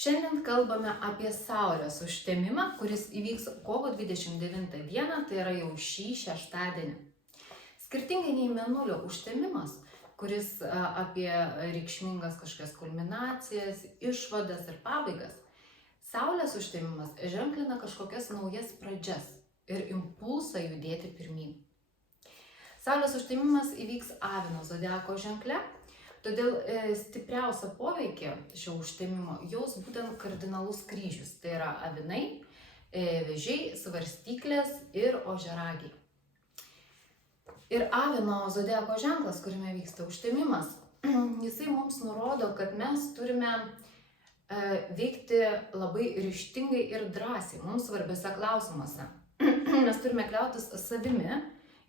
Šiandien kalbame apie Saulės užtemimą, kuris įvyks kovo 29 dieną, tai yra jau šį šeštadienį. Skirtingai nei Mėnulio užtemimas, kuris apie reikšmingas kažkokias kulminacijas, išvadas ir pabaigas, Saulės užtemimas ženklina kažkokias naujas pradžias ir impulsą judėti pirmyn. Saulės užtemimas įvyks Avino zodiako ženkle. Todėl stipriausią poveikį šio užtemimo jaus būtent kardinalus kryžius. Tai yra avinai, vėžiai, svarstyklės ir ožiaragiai. Ir Avino zodiako ženklas, kuriame vyksta užtemimas, jisai mums nurodo, kad mes turime veikti labai ryžtingai ir drąsiai mums svarbiose klausimuose. Mes turime kliautis savimi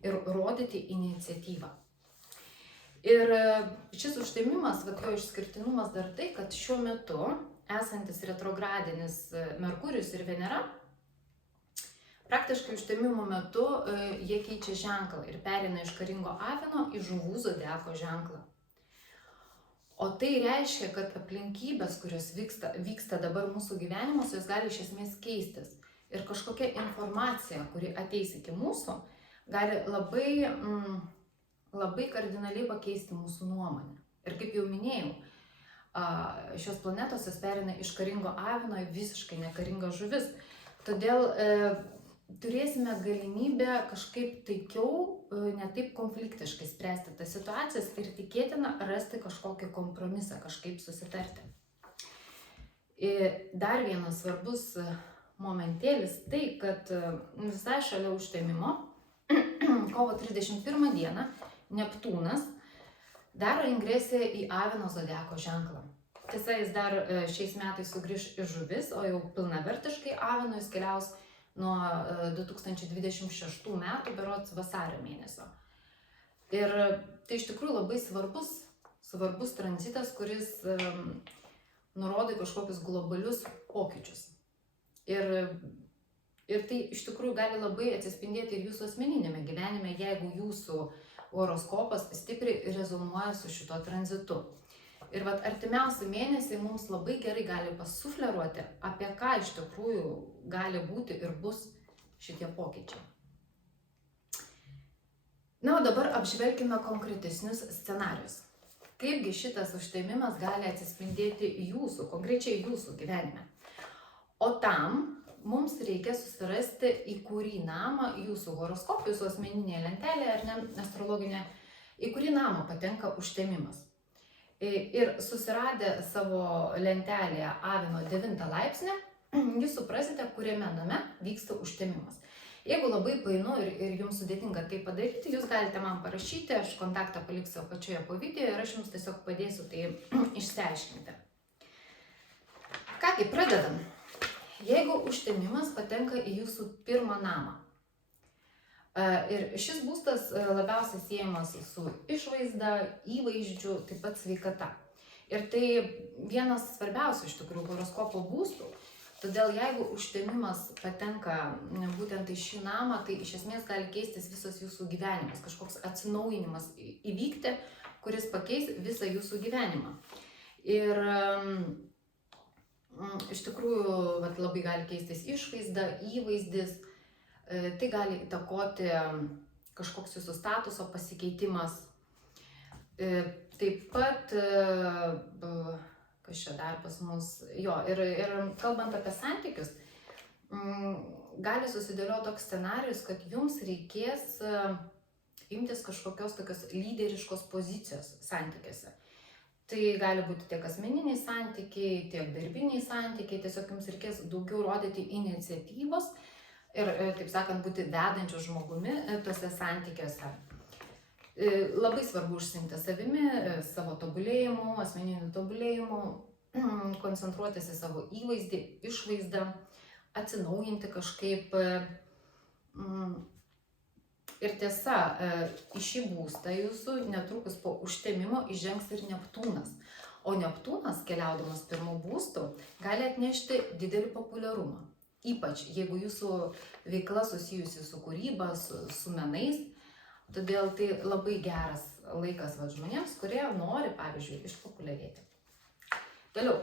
ir rodyti iniciatyvą. Ir šis užtemimas, jo išskirtinumas dar tai, kad šiuo metu esantis retrogradinis Merkurijus ir Venera, praktiškai užtemimo metu jie keičia ženklą ir pereina iš karingo avino į žuvų zodiako ženklą. O tai reiškia, kad aplinkybės, kurios vyksta dabar mūsų gyvenimuose, jos gali iš esmės keistis. Ir kažkokia informacija, kuri ateis iki mūsų, gali labai kardinaliai pakeisti mūsų nuomonę. Ir kaip jau minėjau, šios planetos jos pereina iš karingo avino į visiškai nekaringą žuvis. Todėl turėsime galimybę kažkaip taikiau, ne taip konfliktiškai spręsti tas situacijas ir tikėtina rasti kažkokį kompromisą, kažkaip susitarti. Ir dar vienas svarbus momentėlis tai, kad visai šalia užtemimo, kovo 31 dieną, Neptūnas daro ingresiją į Avino zodiako ženklą. Tiesa, jis dar šiais metais sugrįš į žuvis, o jau pilnavertiškai Avino jis keliaus nuo 2026 metų berods vasario mėnesio. Ir tai iš tikrųjų labai svarbus tranzitas, kuris nurodo kažkokius globalius pokyčius. Ir tai iš tikrųjų gali labai atsispindėti ir jūsų asmeninėme gyvenime, jeigu jūsų horoskopas stipriai rezonuoja su šituo tranzitu. Ir artimiausi mėnesiai mums labai gerai gali pasufleruoti, apie ką iš tikrųjų gali būti ir bus šitie pokyčiai. Na, o dabar apžvelkime konkretesnius scenarius. Kaipgi šitas užtemimas gali atsispindėti konkrečiai jūsų gyvenime. O tam mums reikia susirasti, į kurį namą jūsų horoskopų, jūsų asmeninėje lentelėje ar ne astrologinė, į kurį namą patenka užtemimas. Ir susiradę savo lentelėje Avino 9 laipsnį, jūs suprasite, kuriame name vyksta užtemimas. Jeigu labai painu ir jums sudėtinga tai padaryti, jūs galite man parašyti, aš kontaktą paliksiu apačioje po video ir aš jums tiesiog padėsiu tai išsiaiškinti. Kągi, pradedam. Jeigu užtemimas patenka į jūsų pirmą namą ir šis būstas labiausiai siejamas su išvaizda, įvaizdžiu, taip pat sveikata. Ir tai vienas svarbiausių iš tikrųjų horoskopo būstų, todėl jeigu užtemimas patenka būtent į šį namą, tai iš esmės gali keistis visas jūsų gyvenimas, kažkoks atsinaujinimas įvykti, kuris pakeis visą jūsų gyvenimą. Ir iš tikrųjų labai gali keistis išvaizda, įvaizdis, tai gali įtakoti kažkoks jūsų statuso pasikeitimas. Taip pat, kas čia dar pas mus, ir kalbant apie santykius, gali susidėlioti toks scenarijus, kad jums reikės imtis kažkokios tokios lyderiškos pozicijos santykiuose. Tai gali būti tiek asmeniniai santykiai, tiek darbiniai santykiai, tiesiog jums reikės daugiau rodyti iniciatyvos ir, taip sakant, būti vedančiu žmogumi tuose santykiuose. Labai svarbu užsiimti savimi, savo tobulėjimu, asmeniniu tobulėjimu, koncentruotis į savo įvaizdį, išvaizdą, atsinaujinti kažkaip. Ir tiesa, į šį būstą jūsų netrukus po užtemimo įžengs ir Neptūnas. O Neptūnas, keliaudamas pirmu būstu, gali atnešti didelį populiarumą. Ypač jeigu jūsų veikla susijusi su kūryba, su menais. Todėl tai labai geras laikas žmonėms, kurie nori, pavyzdžiui, išpopuliarėti. Toliau,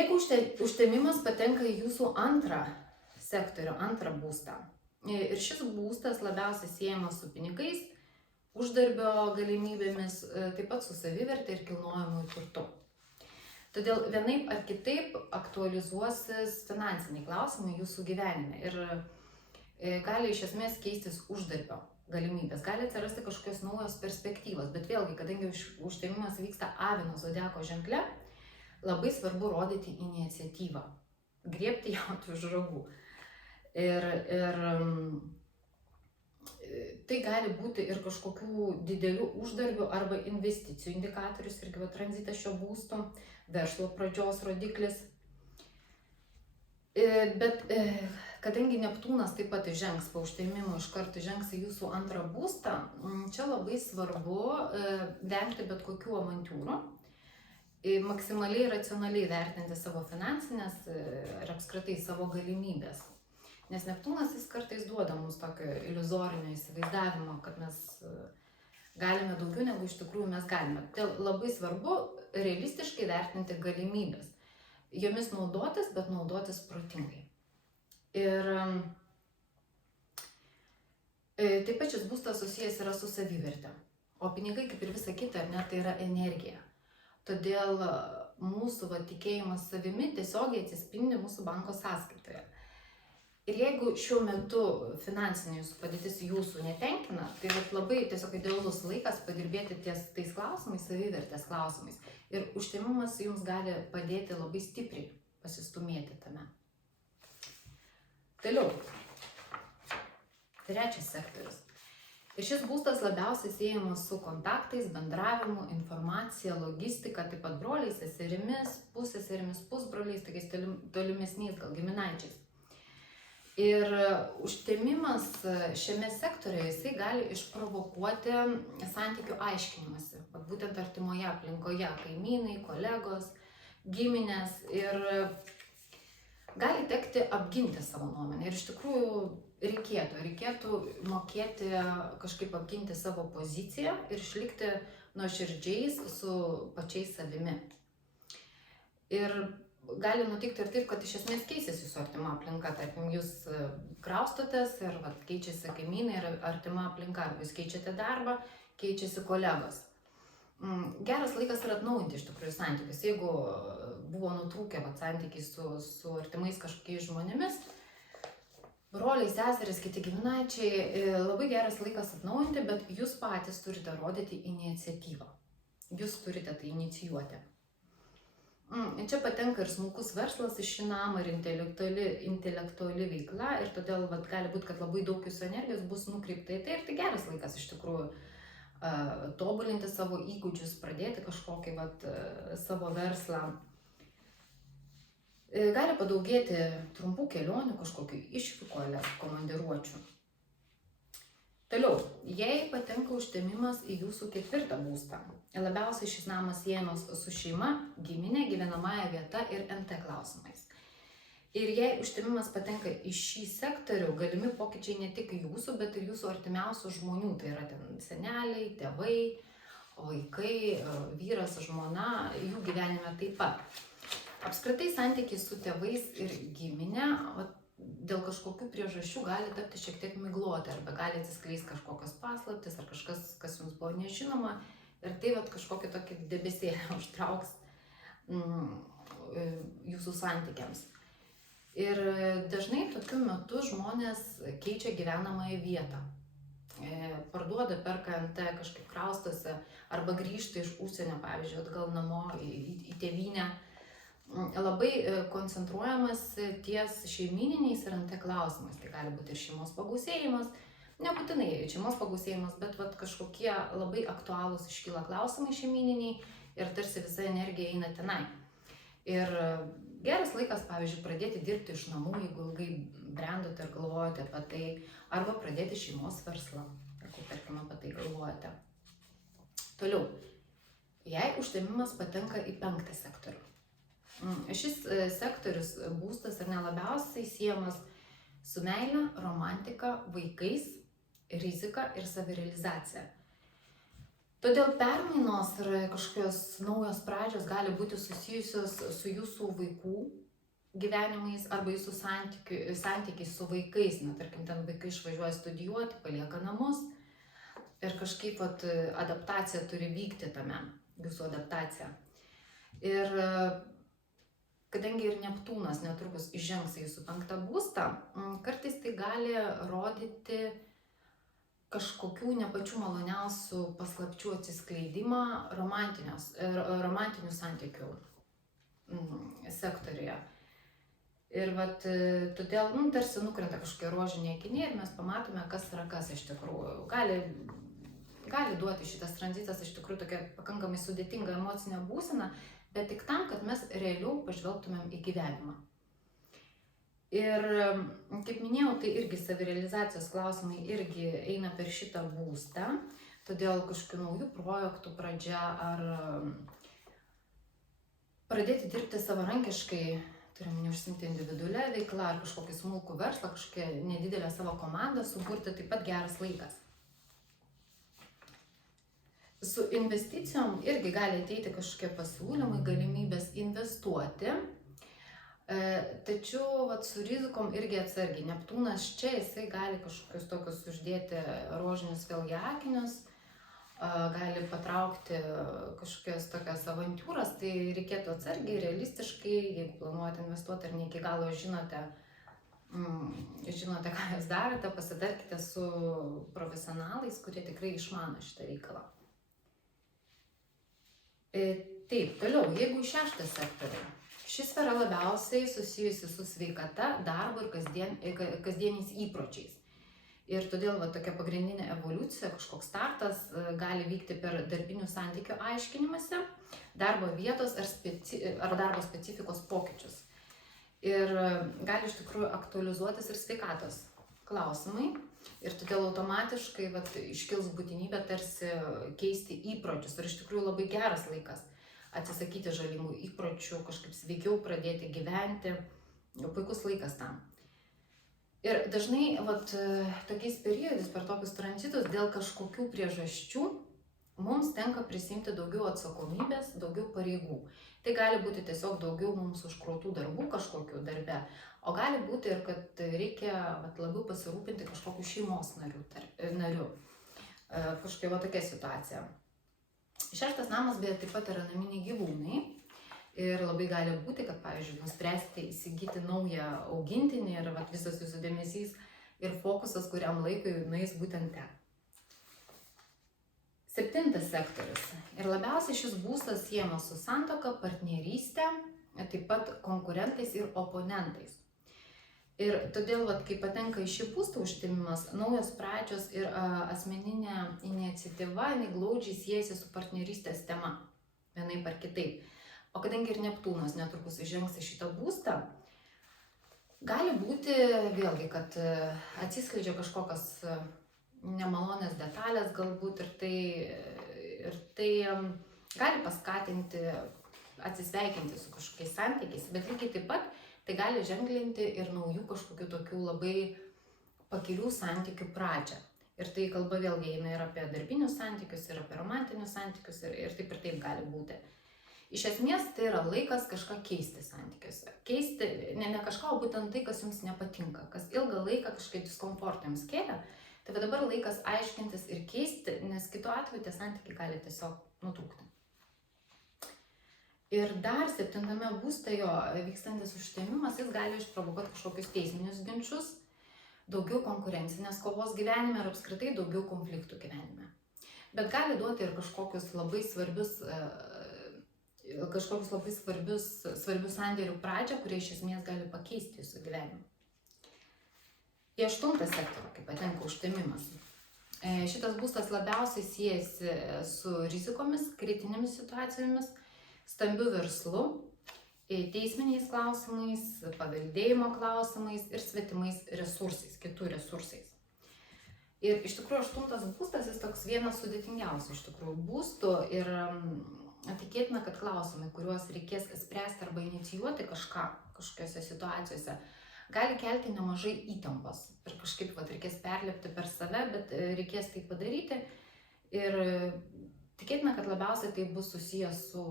Jeigu užtemimas patenka į jūsų antrą sektorių, antrą būstą, ir šis būstas labiausiai siejamas su pinigais, uždarbio galimybėmis, taip pat su savivertė ir kilnojamu turtu. Todėl vienaip ar kitaip aktualizuosis finansiniai klausimai jūsų gyvenime ir gali iš esmės keistis uždarbio galimybės, gali atsirasti kažkokios naujos perspektyvos, bet vėlgi, kadangi užtemimas vyksta Avino zodiako ženkle, labai svarbu rodyti iniciatyvą, griebti jautį už ragų. Ir tai gali būti ir kažkokių didelių uždarbių arba investicijų indikatorius, irgi tranzitas šio būsto, verslo pradžios rodiklis. Bet kadangi Neptūnas taip pat žengs po užtemimo, iš karto žengs į jūsų antrą būstą, čia labai svarbu vengti bet kokių avantiūrų, maksimaliai racionaliai vertinti savo finansinės ir apskritai savo galimybės. Nes Neptūnas jis kartais duoda mums tokio iliuzorinio įsivaizdavimo, kad mes galime daugiau negu iš tikrųjų mes galime. Tai labai svarbu realistiškai vertinti galimybės. Jomis naudotis, bet naudotis protingai. Ir taip pat šis būstas susijęs yra su savivertė. O pinigai, kaip ir visa kita, tai yra energija. Todėl mūsų tikėjimas savimi tiesiogiai atsispindi mūsų banko sąskaitoje. Ir jeigu šiuo metu finansinė jūsų padėtis jūsų netenkina, tai labai tiesiog idealus laikas padirbėti ties tais klausimais, savivertės klausimais. Ir užtemimas jums gali padėti labai stipriai pasistumėti tame. Toliau. Trečias sektorius. Ir šis būstas labiausiai siejamas su kontaktais, bendravimu, informacija, logistika, taip pat broliais, seserimis, pusseserimis, pusbroliais, tokiais tolimesniais gal giminaičiais. Ir užtemimas šiame sektoriuje jisai gali išprovokuoti santykių aiškinimąsi, būtent artimoje aplinkoje, kaimynai, kolegos, giminės, ir gali tekti apginti savo nuomonę. Ir iš tikrųjų reikėtų mokėti kažkaip apginti savo poziciją ir išlikti nuoširdžiais su pačiais savimi. Ir gali nutikti ir taip, kad iš esmės keisis jūsų artima aplinka. Tarkim, jūs kraustotės ir keičiasi kaimynai ir artima aplinka, arba jūs keičiate darbą, keičiasi kolegos. Geras laikas yra atnaujinti iš tikrųjų santykius. Jeigu buvo nutrūkę santykiai su artimais kažkokiais žmonėmis, broliai, seserys, kiti giminaičiai, labai geras laikas atnaujinti, bet jūs patys turite rodyti iniciatyvą. Jūs turite tai inicijuoti. Čia patenka ir smulkus verslas iš šį namą, ir intelektuali veikla, ir todėl gali būti, kad labai daug jūsų energijos bus nukreipta į tai, ir tai geras laikas iš tikrųjų tobulinti savo įgūdžius, pradėti kažkokį savo verslą. Gali padaugėti trumpų kelionių, kažkokių išvykų, komandiruočių. Toliau, jei patenka užtemimas į jūsų ketvirtą būstą, labiausiai šis namas siejamas su šeima, giminė, gyvenamąja vieta ir NT klausimais. Ir jei užtemimas patenka į šį sektorių, galimi pokyčiai ne tik jūsų, bet ir jūsų artimiausių žmonių. Tai yra seneliai, tėvai, vaikai, vyras, žmona, jų gyvenime taip pat. Apskritai santykiai su tėvais ir giminė dėl kažkokių priežasčių gali tapti šiek tiek migloti, arba gali atsiskleisti kažkokios paslaptys, ar kažkas, kas jums buvo nežinoma, ir tai kažkokį tokį debesėlį užtrauks jūsų santykiams. Ir dažnai tokiu metu žmonės keičia gyvenamąją vietą. Parduoda, perka NT, kažkaip kraustosi, arba grįžta iš užsienio, pavyzdžiui, atgal namo į tėvynę. Labai koncentruojamas ties šeimyniniais ir NT klausimais. Tai gali būti ir šeimos pagausėjimas, nebūtinai šeimos pagausėjimas, bet kažkokie labai aktualūs iškyla klausimai šeimyniniai ir tarsi visa energija eina tenai. Ir geras laikas, pavyzdžiui, pradėti dirbti iš namų, jeigu ilgai brendote ir galvojate apie tai, arba pradėti šeimos verslą, jeigu, tarkim, apie tai galvojate. Toliau, jei užtemimas patenka į penktą sektorių. Šis sektorius, būstas, labiausiai siejamas su meile, romantika, vaikais, rizika ir savirealizacija. Todėl permainos ir kažkokios naujos pradžios gali būti susijusios su jūsų vaikų gyvenimais arba jūsų santykiais su vaikais. Na, tarkim, ten vaikai išvažiuoja studijuoti, palieka namus ir kažkaip adaptacija turi vykti tame, jūsų adaptacija. Ir kadangi ir Neptūnas netrukus įžengs į jūsų 5. būstą, kartais tai gali rodyti kažkokių ne pačių maloniausių paslapčių atsiskleidimą romantinių santykių sektoriuje. Ir todėl tarsi nukrenta kažkokie rožiniai akiniai ir mes pamatome, kas yra kas iš tikrųjų. Gali duoti šitas tranzitas iš tikrųjų tokia pakankamai sudėtinga emocinė būsena, bet tik tam, kad mes realiau pažvelgtumėm į gyvenimą. Ir, kaip minėjau, tai irgi savirealizacijos klausimai irgi eina per šitą būstą, todėl kažkokių naujų projektų pradžia ar pradėti dirbti savarankiškai, turime neužsiimti individualią veiklą ar kažkokį smulkų verslą, kažkokią nedidelę savo komandą suburti, taip pat geras laikas. Su investicijom irgi gali ateiti kažkokie pasiūlymai, galimybės investuoti. Tačiau su rizikom irgi atsargiai. Neptūnas čia, jisai gali kažkokius tokius uždėti rožinius vėlgi akinius, gali patraukti kažkokias tokias avantūras, tai reikėtų atsargiai, realistiškai, jeigu planuojate investuoti ar ne iki galo žinote, ką jūs darote, pasitarkite su profesionalais, kurie tikrai išmano šitą reikalą. Taip, toliau, jeigu 6. sektorių. Ši sfera labiausiai susijusi su sveikata, darbu ir kasdieniais įpročiais. Ir todėl tokia pagrindinė evoliucija, kažkoks startas gali vykti per darbinių santykių aiškinimąsi, darbo vietos ar darbo specifikos pokyčius. Ir gali iš tikrųjų aktualizuotis ir sveikatos klausimai. Ir todėl automatiškai iškils būtinybė tarsi keisti įpročius. Ir iš tikrųjų labai geras laikas atsisakyti žalingų įpročių, kažkaip sveikiau pradėti gyventi, puikus laikas tam. Ir dažnai tokiais periodais per tokius tranzitus dėl kažkokių priežasčių mums tenka prisimti daugiau atsakomybės, daugiau pareigų. Tai gali būti tiesiog daugiau mums užkrautų darbų kažkokių darbe, o gali būti ir kad reikia labiau pasirūpinti kažkokiu šeimos nariu. Kažkokia tokia situacija. 6. namas beje taip pat yra naminiai gyvūnai ir labai gali būti, kad, pavyzdžiui, nuspręsite įsigyti naują augintinį ir visas jūsų dėmesys ir fokusas kuriam laikui nueis būtent ten. 7. sektorius. Ir labiausiai šis būstas siejamas su santuoka, partnerystė, taip pat konkurentais ir oponentais. Ir todėl, kai patenka į šį būstą užtemimas, naujos pradžios ir asmeninė iniciatyva, jinai glaudžiai siejasi su partnerystės tema, vienaip ar kitaip. O kadangi ir Neptūnas netrukus įžengs į šitą būstą, gali būti vėlgi, kad atsiskleidžia kažkokios nemalonės detalės galbūt ir tai gali paskatinti atsisveikinti su kažkokiais santykiais, bet lygiai taip pat tai gali ženklinti ir naujų kažkokių tokių labai pakilių santykių pradžią. Ir tai kalba vėlgi eina ir apie darbinius santykius, ir apie romantinius santykius, ir taip gali būti. Iš esmės tai yra laikas kažką keisti santykiuose. Keisti ne kažką, o būtent tai, kas jums nepatinka, kas ilgą laiką kažkaip diskomfortą jums kėlė. Tai dabar laikas aiškintis ir keisti, nes kitu atveju tie santykiai gali tiesiog nutrūkti. Ir dar 7. būste jo vykstantis užtemimas, jis gali išprovokuoti kažkokius teisminius ginčius, daugiau konkurencinės kovos gyvenime ir apskritai daugiau konfliktų gyvenime. Bet gali duoti ir kažkokius labai svarbius sandėrių pradžią, kurie iš esmės gali pakeisti jūsų gyvenimą. Į 8. sektorių, kai patenka užtemimas. Šitas būstas labiausiai siejasi su rizikomis, kritinėmis situacijomis, stambiu verslu, teisminiais klausimais, paveldėjimo klausimais ir svetimais resursais, kitų resursais. Ir iš tikrųjų 8. būstas jis toks vienas sudėtingiausių iš tikrųjų būstų ir tikėtina, kad klausimai, kuriuos reikės spręsti arba inicijuoti kažkokiose situacijose, gali kelti nemažai įtampos. Ir kažkaip reikės perlipti per save, bet reikės tai padaryti. Ir Tikėtina, kad labiausiai tai bus susijęs su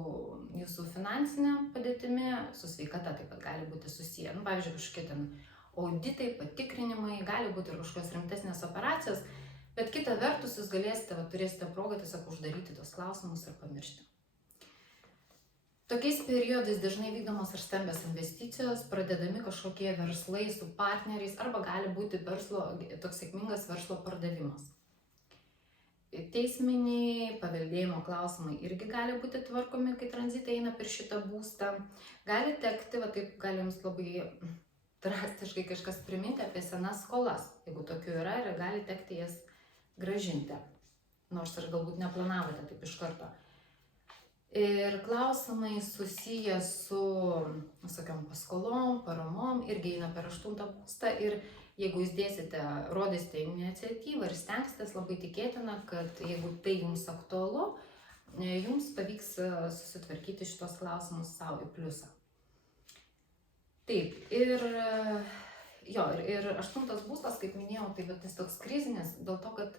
jūsų finansinė padėtimi, su sveikata taip pat gali būti susiję. Pavyzdžiui, kažkokie ten auditai, patikrinimai, gali būti ir kažkokios rimtesnės operacijos, bet kita vertus jūs turėsite progą tiesiog uždaryti tos klausimus ir pamiršti. Tokiais periodais dažnai vykdomos ir stambios investicijos, pradedami kažkokie verslai su partneriais arba gali būti toks sėkmingas verslo pardavimas. Teisminiai paveldėjimo klausimai irgi gali būti tvarkomi, kai tranzitai eina per šitą būstą. Gali tekti, taip gali jums labai drastiškai kažkas priminti apie senas skolas, jeigu tokių yra, ir gali tekti jas grąžinti, nors ir galbūt neplanavote taip iš karto. Ir klausimai susiję su visokiom paskolom, paramom irgi eina per 8 būstą, ir jeigu jūs rodysite iniciatyvą ir stengsitės, labai tikėtina, kad jeigu tai jums aktualu, jums pavyks susitvarkyti šitos klausimus savo į pliusą. Taip, ir 8 būstas, kaip minėjau, tai jis toks krizinis, dėl to, kad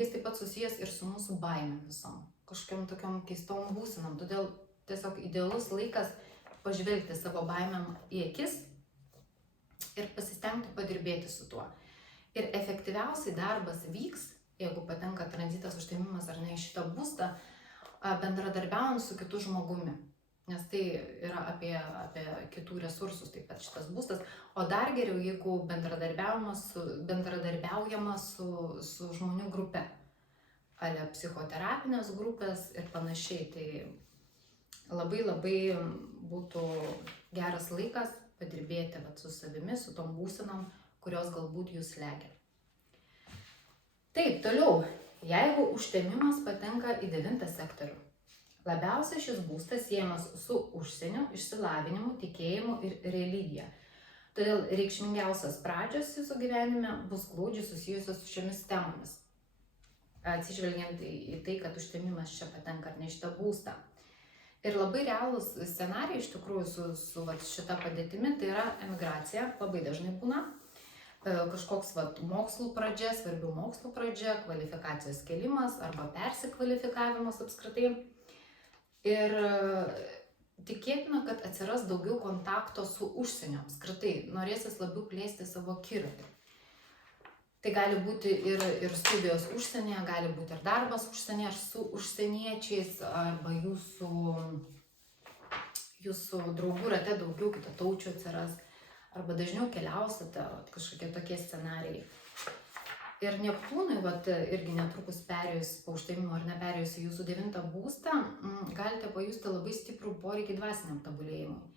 jis taip pat susijęs ir su mūsų baimėm visom, kažkokiam tokiam keistom būsenam. Todėl tiesiog idealus laikas pažvelgti savo baimėm į akis ir pasistengti padirbėti su tuo. Ir efektyviausiai darbas vyks, jeigu patenka tranzitas, užtemimas ar ne į šitą būstą, bendradarbiaujant su kitu žmogumi. Nes tai yra apie kitų resursus taip pat šitas būstas. O dar geriau, jeigu bendradarbiaujama su žmonių grupe. Ale psichoterapinės grupės ir panašiai. Tai labai būtų geras laikas padirbėti su savimi, su tom būsenom, kurios galbūt jūs slegia. Taip, toliau. Jeigu užtemimas patenka į 9 sektorių. Labiausiai šis būstas siejamas su užsieniu, išsilavinimu, tikėjimu ir religija. Todėl reikšmingiausios pradžios jūsų gyvenime bus glaudžiai susijusios su šiomis temomis. Atsižvelgiant į tai, kad užtemimas čia patenka ar ne šitą būstą. Ir labai realūs scenarijai iš tikrųjų su šita padėtimi, tai yra emigracija, labai dažnai būna. Kažkoks mokslų pradžia, svarbių mokslų pradžia, kvalifikacijos kėlimas arba persikvalifikavimas apskritai. Ir tikėtina, kad atsiras daugiau kontakto su užsieniu apskritai, norėsis labiau plėsti savo akiratį. Tai gali būti ir studijos užsienyje, gali būti ir darbas užsienyje, ar su užsieniečiais, arba jūsų draugų rate daugiau kitataučių atsiras, arba dažniau keliausite, kažkokie tokie scenarijai. Ir Neptūnui, irgi netrukus perėjus po užtemimo ar neperėjus į jūsų 9 būstą, galite pajusti labai stiprų poreikį dvasiniam tobulėjimui.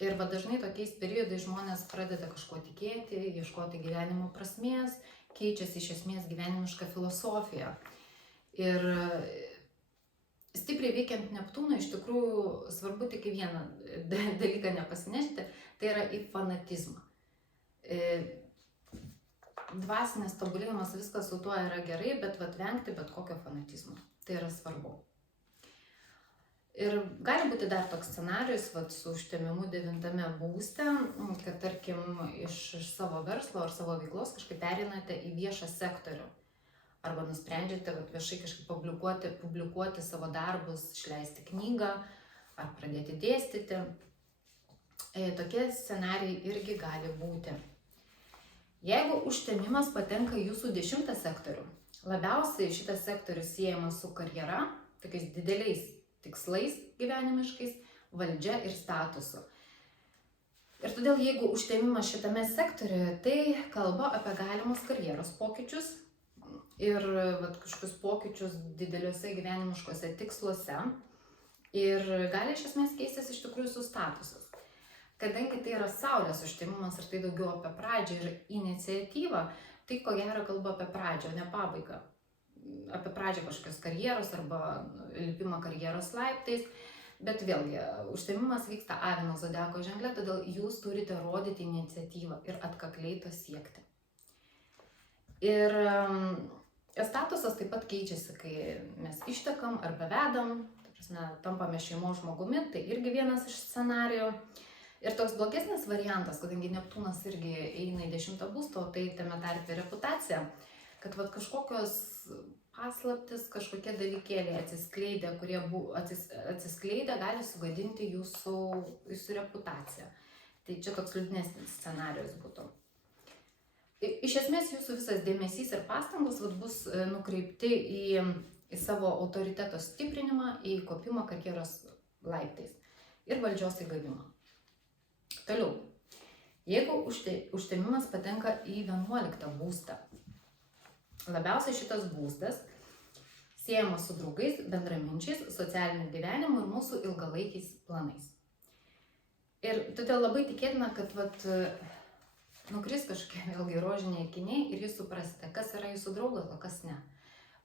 Ir dažnai tokiais periodais žmonės pradeda kažko tikėti, ieškoti gyvenimo prasmės, keičiasi iš esmės gyvenimiška filosofija. Ir stipriai veikiant Neptūną iš tikrųjų svarbu tik vieną dalyką nepasinešti, tai yra į fanatizmą. Dvasinės tobulėjimas, viskas su tuo yra gerai, bet vengti bet kokio fanatizmo. Tai yra svarbu. Ir gali būti dar toks scenarijus su užtemimu 9 būste, kad tarkim iš savo verslo ar savo veiklos kažkaip pereinate į viešą sektorių. Arba nusprendžiate viešai kažkaip publikuoti savo darbus, išleisti knygą ar pradėti dėstyti. Tokie scenarijai irgi gali būti. Jeigu užtemimas patenka į jūsų 10 sektorių, labiausiai šitas sektorius siejamas su karjera, tokiais dideliais tikslais gyvenimiškais, valdžia ir statusu. Ir todėl, jeigu užtemimas šitame sektoriuje, tai kalba apie galimus karjeros pokyčius ir kažkokius pokyčius dideliuose gyvenimiškose tiksluose. Ir gali iš esmės keistis iš tikrųjų su statusas. Kadangi tai yra Saulės užtemimas ir tai daugiau apie pradžią ir iniciatyvą, tai ko gero kalba apie pradžią, o ne pabaigą. Apie pradžią kažkokios karjeros arba lipimą karjeros laiptais, bet vėlgi užtemimas vyksta Avino zodiako ženkle, todėl jūs turite rodyti iniciatyvą ir atkakliai to siekti. Ir statusas taip pat keičiasi, kai mes ištekam arba vedam, tampame šeimos žmogumi, tai irgi vienas iš scenarijų. Ir toks blogesnis variantas, kadangi Neptūnas irgi eina į 10 būstą, o tai tame tarpe reputacija, kad kažkokios paslaptis, kažkokie dalykėliai atsiskleidę, kurie atsiskleidę gali sugadinti jūsų reputaciją. Tai čia toks liūdnesnis scenarijus būtų. Iš esmės jūsų visas dėmesys ir pastangos bus nukreipti į savo autoriteto stiprinimą, į kopimą karjeros laiptais ir valdžios įgavimą. Toliau. Jeigu užtemimas patenka į 11 būstą, labiausiai šitas būstas siejamas su draugais, bendraminčiais, socialiniu gyvenimu ir mūsų ilgalaikiais planais. Ir todėl labai tikėtina, kad nukris kažkokie vėlgi rožiniai akiniai ir jūs suprasite, kas yra jūsų draugas, o kas ne.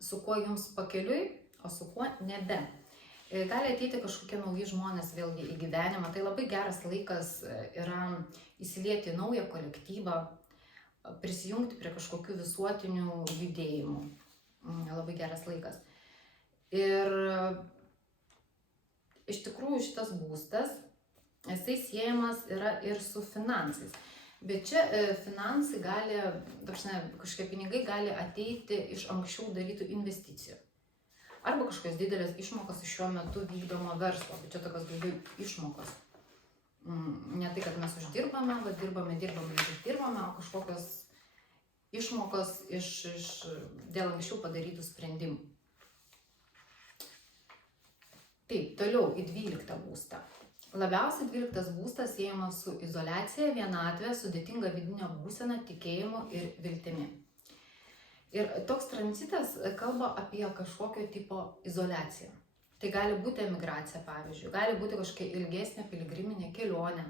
Su kuo jums pakeliui, o su kuo nebe. Gali ateiti kažkokie nauji žmonės vėlgi į gyvenimą. Tai labai geras laikas yra įsilieti į naują kolektyvą, prisijungti prie kažkokių visuotinių judėjimų. Labai geras laikas. Ir iš tikrųjų šitas būstas, jisai siejamas yra ir su finansais. Bet čia finansai gali, kažkokie pinigai gali ateiti iš anksčiau darytų investicijų. Arba kažkokios didelės išmokos iš šiuo metu vykdomo verslo. Bet čia tokios daugiau išmokos. Ne tai, kad mes uždirbame, bet dirbame, o kažkokios išmokos dėl anksčiau padarytų sprendimų. Taip, toliau į 12 būstą. Labiausiai 12 būstas siejamas su izoliacija, vienatvė, sudėtinga vidinė būsena, tikėjimu ir viltimi. Ir toks tranzitas kalba apie kažkokio tipo izoliaciją. Tai gali būti emigracija, pavyzdžiui, gali būti kažkokia ilgesnė piligriminė kelionė.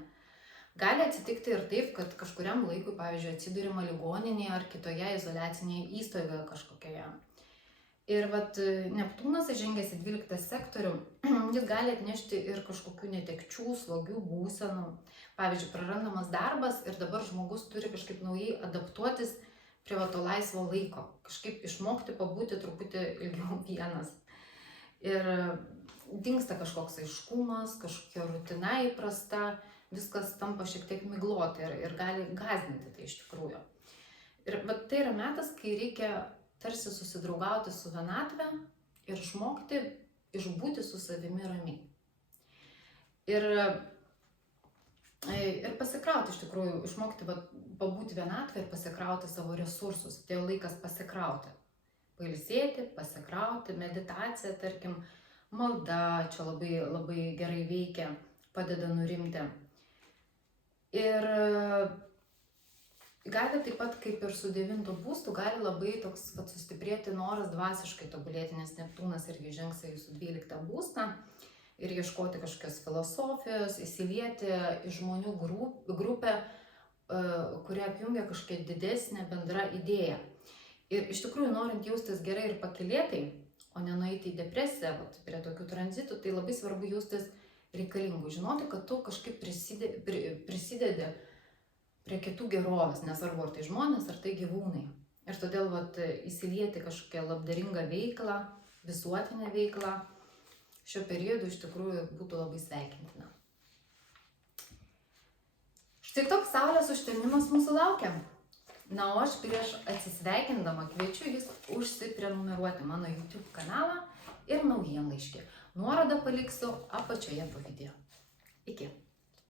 Gali atsitikti ir taip, kad kažkuriam laikui, pavyzdžiui, atsidurima ligoninėje ar kitoje izoliacinėje įstaigoje kažkokioje. Ir Neptūnas įžengęs į 12 sektorių, jis gali atnešti ir kažkokių netekčių, slogių būsenų. Pavyzdžiui, prarandamas darbas ir dabar žmogus turi kažkaip naujai adaptuotis prie to laisvo laiko, kažkaip išmokti pabūti truputį ilgiau vienas. Ir dingsta kažkoks aiškumas, kažkokia rutina įprasta, viskas tampa šiek tiek migloti ir gali gąsdinti tai iš tikrųjų. Ir tai yra metas, kai reikia tarsi susidraugauti su vienatve ir išmokti išbūti su savimi ramiai. Ir pasikrauti iš tikrųjų, išmokti pabūti vienatvę ir pasikrauti savo resursus. Tai laikas pasikrauti. Pailsėti, pasikrauti, meditacija, tarkim, malda čia labai, labai gerai veikia, padeda nurimti. Ir gali taip pat kaip ir su 9 būstu, gali labai toks sustiprėti noras dvasiškai tobulėti, nes Neptūnas irgi žengs į jūsų 12 būstą. Ir ieškoti kažkokios filosofijos, įsilieti į žmonių grupę, kuri apjungia kažkokią didesnę bendrą idėją. Ir iš tikrųjų, norint jaustis gerai ir pakylėtai, o nenueiti į depresiją prie tokių tranzitų, tai labai svarbu jaustis reikalingu. Žinoti, kad tu kažkaip prisidedi prie kitų gerovės, nesvarbu ar tai žmonės, ar tai gyvūnai. Ir todėl įsilieti kažkokią labdaringą veiklą, visuotinę veiklą, šio periodu iš tikrųjų būtų labai sveikintina. Štai toks saulės užtemimas mūsų laukia. Na, o aš prieš atsisveikindama kviečiu jūs užsiprenumeruoti mano YouTube kanalą ir naujienlaiškį. Nuorodą paliksiu apačioje po video. Iki.